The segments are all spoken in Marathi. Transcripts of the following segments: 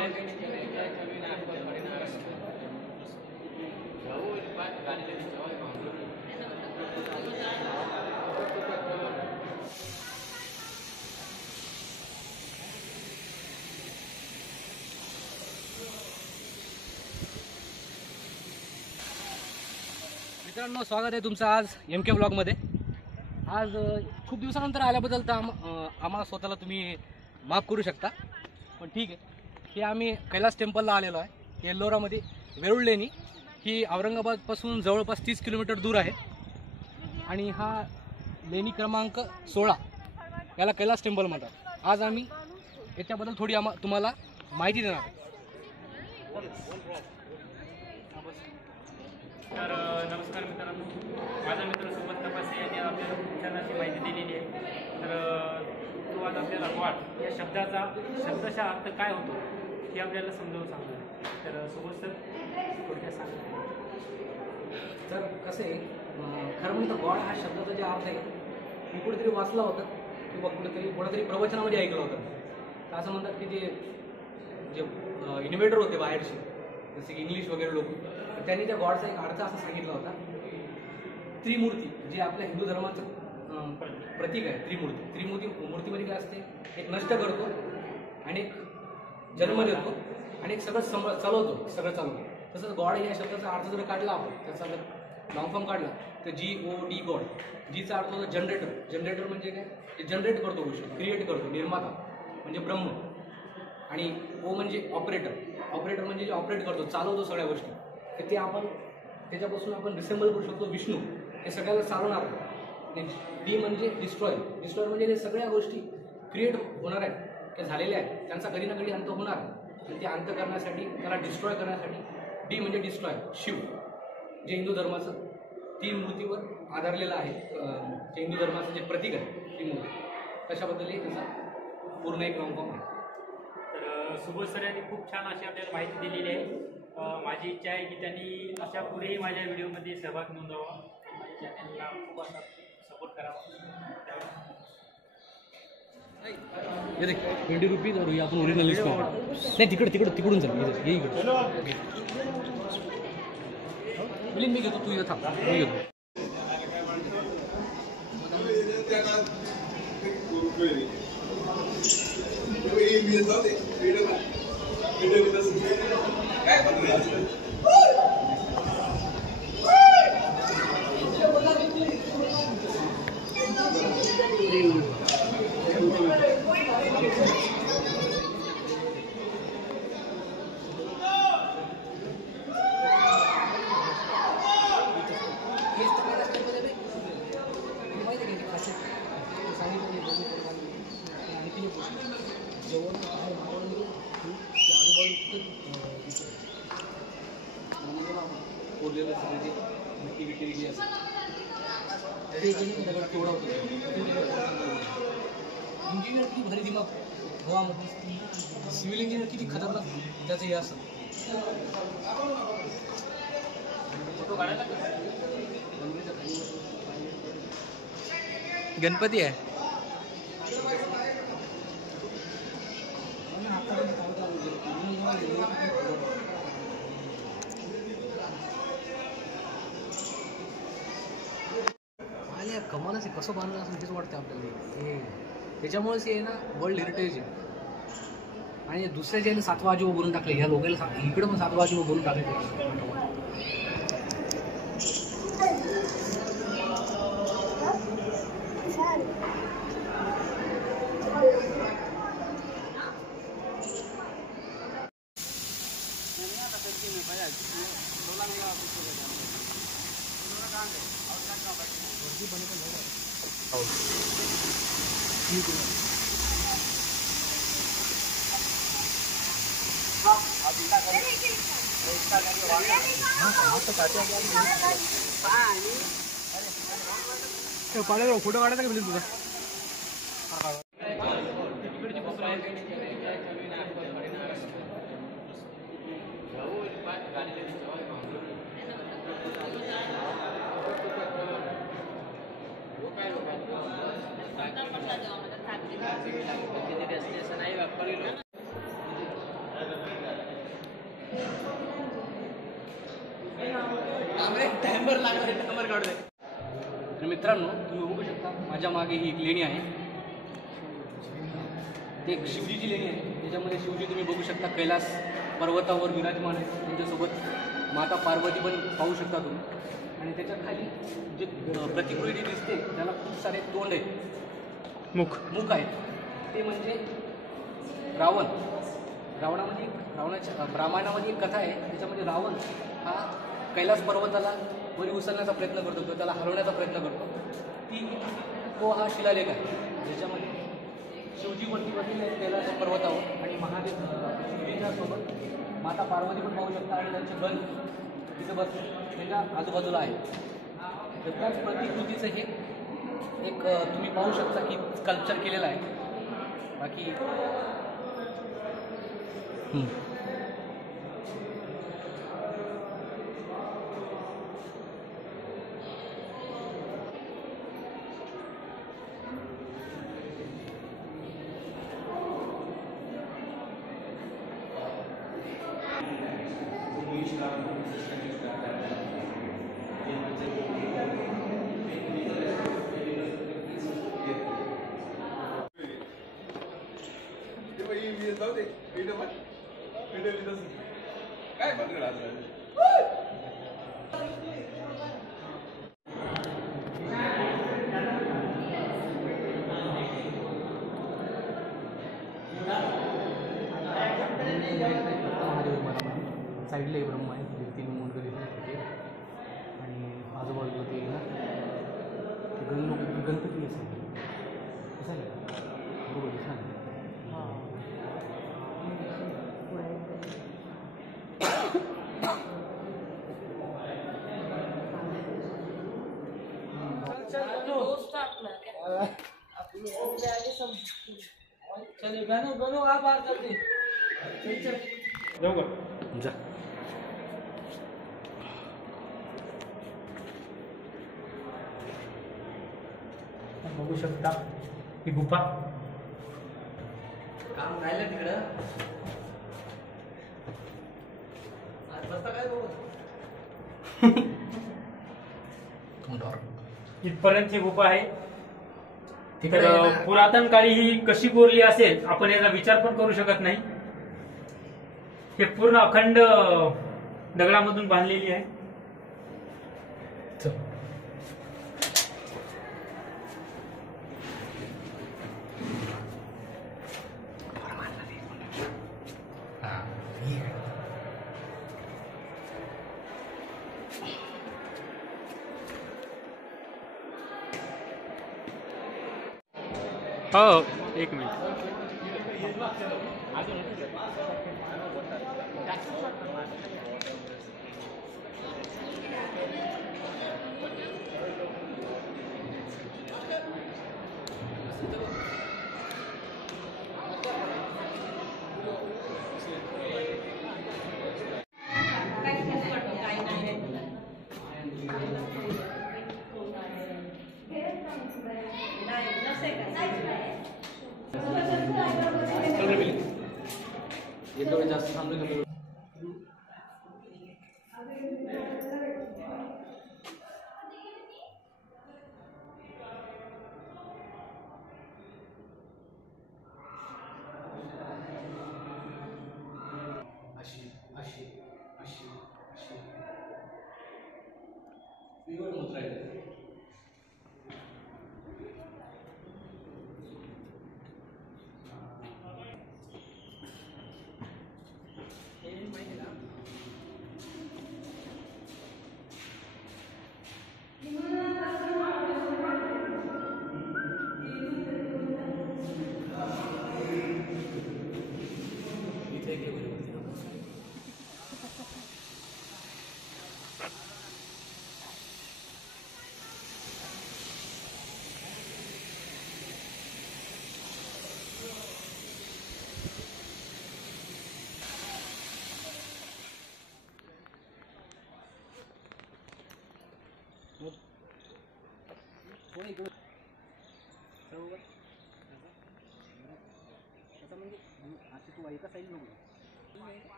मित्रांनो, स्वागत आहे तुमचं आज MK ब्लॉगमध्ये। आज खूप दिवसानंतर आल्याबद्दल तर आम्हाला स्वतःला तुम्ही माफ करू शकता, पण ठीक आहे। हे आम्ही कैलास टेम्पलला आलेलो आहे, येल्लोरामध्ये वेरूळ लेणी। ही औरंगाबादपासून जवळपास 30 किलोमीटर दूर आहे आणि हा लेणी क्रमांक 16 याला कैलास टेम्पल म्हणतात। आज आम्ही याच्याबद्दल थोडी तुम्हाला माहिती देणार आहे। तर नमस्कार मित्रांनो, माझा मित्र सुबोध तपासे यांनी आपल्याला खूप छान अशी माहिती दिलेली आहे। तर तो आज आपल्याला गॉड या शब्दाचा अर्थ काय होतो हे आपल्याला समजावून सांगणार आहे। तर सुबोध सर थोडक्यात सांगा। तर कसं आहे, खरं म्हणतं गॉड हा शब्दाचा जे अर्थ आहे मी कुठेतरी वाचला होता किंवा कोणत्यातरी प्रवचनामध्ये ऐकलं होतं। तर असं म्हणतात की जे इन्व्हेंटर होते बाहेरचे, जसे की इंग्लिश वगैरे लोक, त्यांनी त्या गॉडचा एक अर्थ असा सांगितला होता, त्रिमूर्ती, जे आपल्या हिंदू धर्माचं प्रतीक आहे। त्रिमूर्तीमध्ये काय असते, एक नष्ट करतो आणि एक जन्म देतो आणि एक सगळं चालवतो। तसंच गॉड या शब्दाचा अर्थ जर काढला आपण, त्याचा जर लॉंग फॉर्म काढला तर GOD गॉड। जीचा अर्थ होतो जनरेटर म्हणजे काय, ते जनरेट करतो गोष्टी, क्रिएट करतो, निर्माता म्हणजे ब्रह्म। आणि O म्हणजे ऑपरेटर म्हणजे जे ऑपरेट करतो, चालवतो सगळ्या गोष्टी। तर ते आपण त्याच्यापासून आपण रिसेंबल करू शकतो विष्णू, हे सगळ्याला चालवणार। D म्हणजे डिस्ट्रॉय म्हणजे हे सगळ्या गोष्टी क्रिएट होणार आहेत, त्या झालेल्या आहेत, त्यांचा कधी ना कधी अंत होणार, आणि ते अंत करण्यासाठी, त्याला डिस्ट्रॉय करण्यासाठी D म्हणजे डिस्ट्रॉय, शिव, जे हिंदू धर्माचं 3 मूर्तीवर आधारलेलं आहे, जे हिंदू धर्माचं जे प्रतीक आहे ती मूर्ती, त्याच्याबद्दल त्याचा पूर्ण एक लॉंग फॉर्म आहे। तर सुबोध सर यांनी खूप छान अशी आपल्याला माहिती दिलेली आहे। माझी इच्छा आहे की त्यांनी अशा पुढेही माझ्या व्हिडिओमध्ये सहभाग नोंदवावा, माझ्या चॅनलला खूप असा सपोर्ट करावा। 20 रुपीज और आपण ओरिजिनल लिस्ट नाही, तिकडून चल, ये इकडे मी घेतो, तू इथं थांब, मी घेतो। इंजिनियर किती भारी दिमाग हवामध्ये, सिव्हिल इंजिनियर किती खतरनाक त्याचं हे असतं। गणपती आहे। कमालच आहे, कसं बांधलं असं तेच वाटतं आपल्याला। त्याच्यामुळेच हे ना वर्ल्ड हेरिटेज आहे। आणि दुसऱ्या ज्याने 7वा अजूबा बनवून टाकले, ह्या लोकांना इकडं पण 7वा अजूबा बनवून टाकले। फोटो काढायचा का बिलिंग तुझा? तर मित्रांनो, तुम्ही बघू शकता माझ्या मागे ही एक लेणी आहे. ते एक शिवजीची लेणी आहे. त्याच्यामध्ये शिवजी तुम्ही बघू शकता कैलास पर्वतावर विराजमान आहेत. त्यांच्यासोबत माता पार्वती पण पाहू शकता तुम्ही. आणि त्याच्या खाली जे प्रतिकृती दिसते त्याला खूप सारे तोंड आहेत, मुख आहेत. ते म्हणजे रावणाच्या रामायणामध्ये एक कथा आहे. त्याच्यामध्ये रावण हा कैलास पर्वताला वरी उचलण्याचा प्रयत्न करतो किंवा त्याला हलवण्याचा प्रयत्न करतो. तो हा शिलालेख आहे ज्याच्यामध्ये शिवजी वरती बसलेले आहेत कैलास पर्वतावर आणि महादेव शिवजीच्या सोबत माता पार्वती पण पाहू शकता आणि त्यांचे गण तिथे बसले त्यांच्या आजूबाजूला आहे. तर त्याच प्रतिकृतीचं हे एक तुम्ही पाहू शकता की स्कल्पचर केलेलं आहे. बाकी काय बघ साईडला एक ब्रह्म आहे. तिथे 3 मुंडकं दिसत होते आणि आजूबाजूला ते ना गणपती असेल कसं आहे बरोबर छान. चलिए बनो आप बात करते जाऊ का? जा. बघू शकता ही गुफा. काम राहिलं तिकडं आज बसता काय बघू इथपर्यंतची गुफा आहे. तर पुरातन काळी ही कशी कोरली असेल आपण याचा विचार पण करू शकत नाही. हे पूर्ण अखंड दगडामधून बांधलेली आहे. हो, एक मिनिट. जास्त थांबले अशी अशी अशी अशी प्युअर मुद्रा आहे.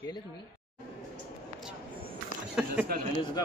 केलेच मी झाले सुद्धा